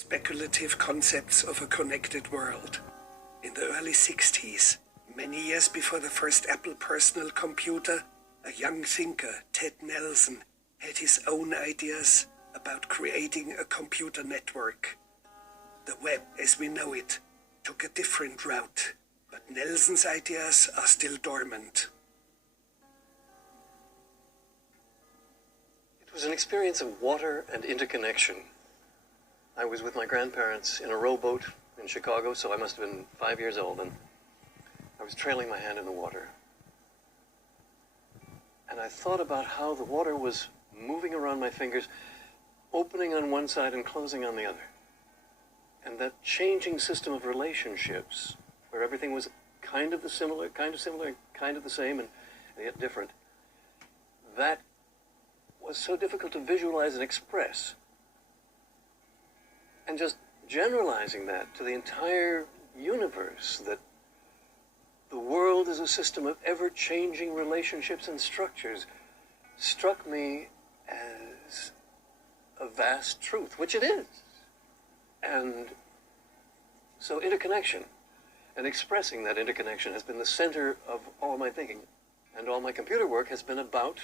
Speculative concepts of a connected world. In the early 60s, many years before the first Apple personal computer, a young thinker, Ted Nelson, had his own ideas about creating a computer network. The web, as we know it, took a different route, but Nelson's ideas are still dormant. It was an experience of water and interconnection. I was with my grandparents in a rowboat in Chicago, so I must have been 5 years old, and I was trailing my hand in the water. And I thought about how the water was moving around my fingers, opening on one side and closing on the other. And that changing system of relationships, where everything was kind of the similar, kind of the same, and yet different, that was so difficult to visualize and express. And just generalizing that to the entire universe, that the world is a system of ever-changing relationships and structures, struck me as a vast truth, which it is. And so interconnection and expressing that interconnection has been the center of all my thinking. And all my computer work has been about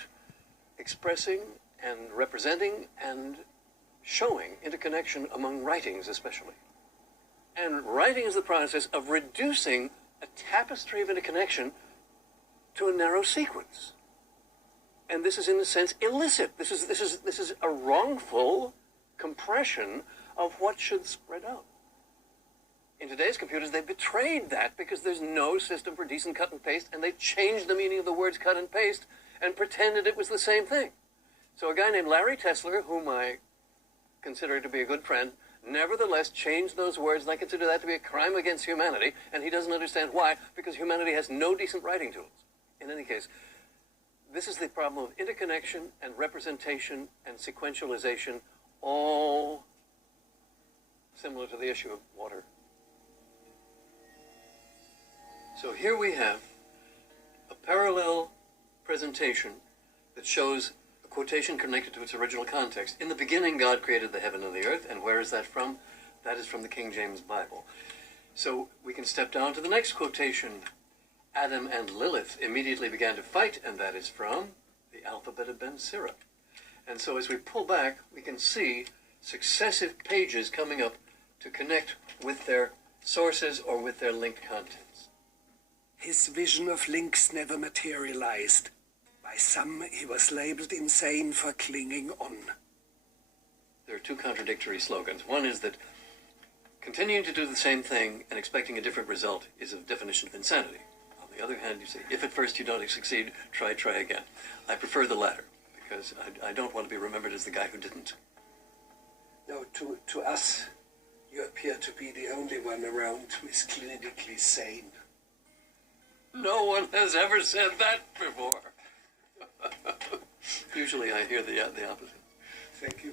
expressing and representing and showing interconnection among writings especially. And writing is the process of reducing a tapestry of interconnection to a narrow sequence. And this is in a sense illicit. This is a wrongful compression of what should spread out. In today's computers, they betrayed that because there's no system for decent cut and paste, and they changed the meaning of the words cut and paste and pretended it was the same thing. So a guy named Larry Tesler, whom I consider to be a good friend, nevertheless changed those words, and I consider that to be a crime against humanity, and he doesn't understand why, because humanity has no decent writing tools. In any case, this is the problem of interconnection and representation and sequentialization, all similar to the issue of water. So here we have a parallel presentation that shows quotation connected to its original context. In the beginning, God created the heaven and the earth. And where is that from? That is from the King James Bible. So we can step down to the next quotation. Adam and Lilith immediately began to fight, and that is from the alphabet of Ben Sira. And so as we pull back, we can see successive pages coming up to connect with their sources or with their linked contents. His vision of links never materialized. By some, he was labeled insane for clinging on. There are two contradictory slogans. One is that continuing to do the same thing and expecting a different result is a definition of insanity. On the other hand, you say, if at first you don't succeed, try again. I prefer the latter, because I don't want to be remembered as the guy who didn't. No, to us, you appear to be the only one around who is clinically sane. No one has ever said that before. Usually I hear the opposite. Thank you very much.